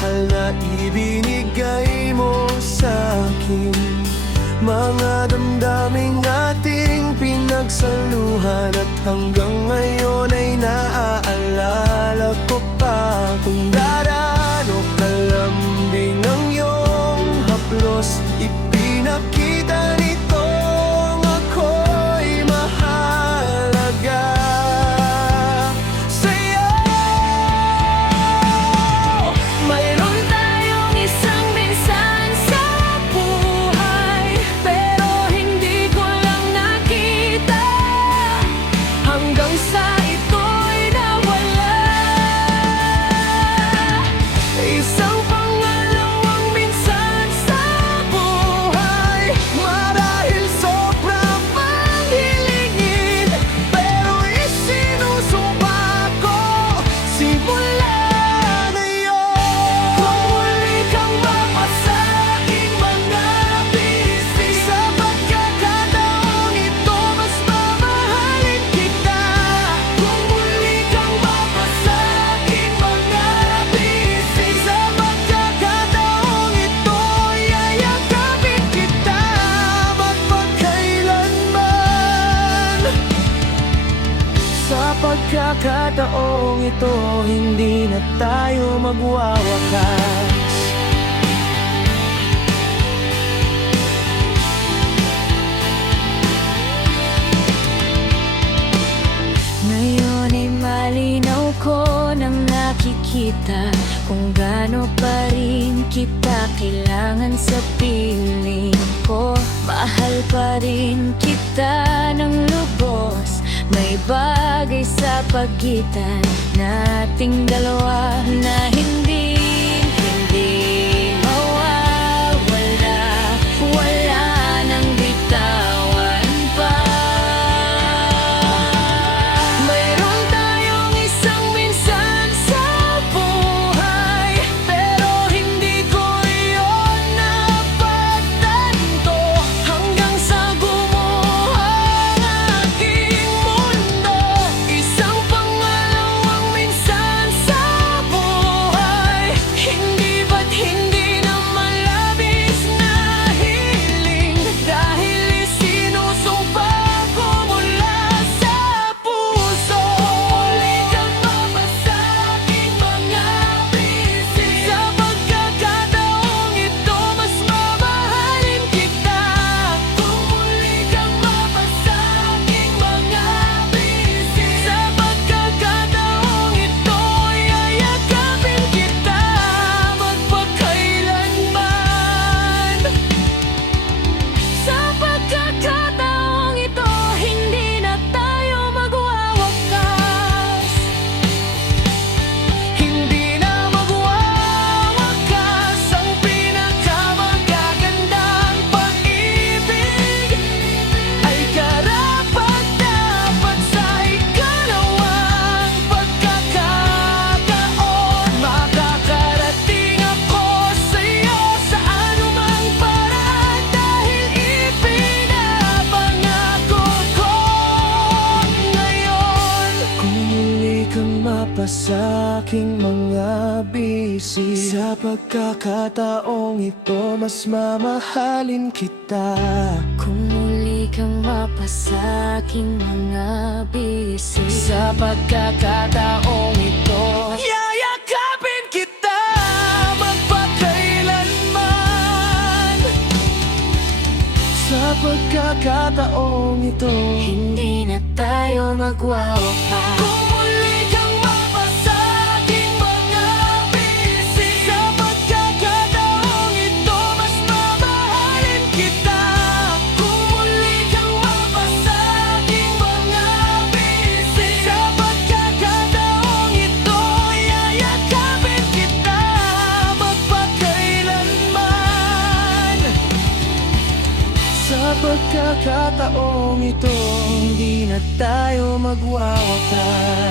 mahal na ibinigay mo sa'kin. Mga damdaming ating pinagsaluhan at hanggang ngayon ay naaalala ko pa. Kung darano kalambing ang iyong haplos, ipinakita nitong ako'y mahalaga sa'yo. Mayroon tayong isang minsan sa buhay, pero hindi ko lang nakita hanggang sa ito'y nawala. Isang pangalawang minsan sa buhay, marahil sobra pang hilingin, pero isinusumpa ko simula ngayon. Kung muli kang mapasaking mga bisig, sa pagkakataong ito mas mamahalin kita. Kung muli kang mapasaking mga bisig, sa pagkakataong ito yayakapin kita magpakailanman. Sa pagkakataong ito, hindi na tayo magwawakas. Ngayon ay malinaw ko nang nakikita kung gaano pa rin kita kailangan sa piling ko. Mahal pa rin kita ng lubos. May bagay sa pagitan nating dalawa na hindi mawawala. Wala nang bitawan pa. Mayroon tayong isang minsan sa buhay, pero hindi ko iyon napagtanto hanggang sa gumuho ang aking mundo. Isang pangalawang minsan sa buhay, hindi ba't hindi na malabis na hiling, dahil isinusumpa ko mula sa puso. Muli kang mapasaking mga bisig, sa pagkakataong ito mas mamahalin kita. Kung muli kang mapasaking mga bisig, sa pagkakataong ito yayakapin kita magpakailanman. Sa pagkakataong ito, hindi na tayo magwawakas. Hindi na magwawakas ang pinakamagagandang pag-ibig. Ay karapat-dapat sa ikalawang pagkakataon. Makakarating ako sa'yo sa anumang paraan, dahil ipinapangako ko ngayon. Kung muli kang mapasaking mga bisig, sa pagkakataong ito mas mamahalin kita. Kung muli kang mapasaking mga bisig, sa pagkakataong ito yayakapin kita magpakailanman. Sa pagkakataong ito, hindi na tayo magwawakas. Kung muli kang mapasaking mga bisig, sa pagkakataong ito mas mamahalin kita. Kung muli kang mapasaking mga bisig, sa pagkakataong ito yayakapin kita magpakailanman. Sa pagkakataong ito, hindi na tayo magwawakas.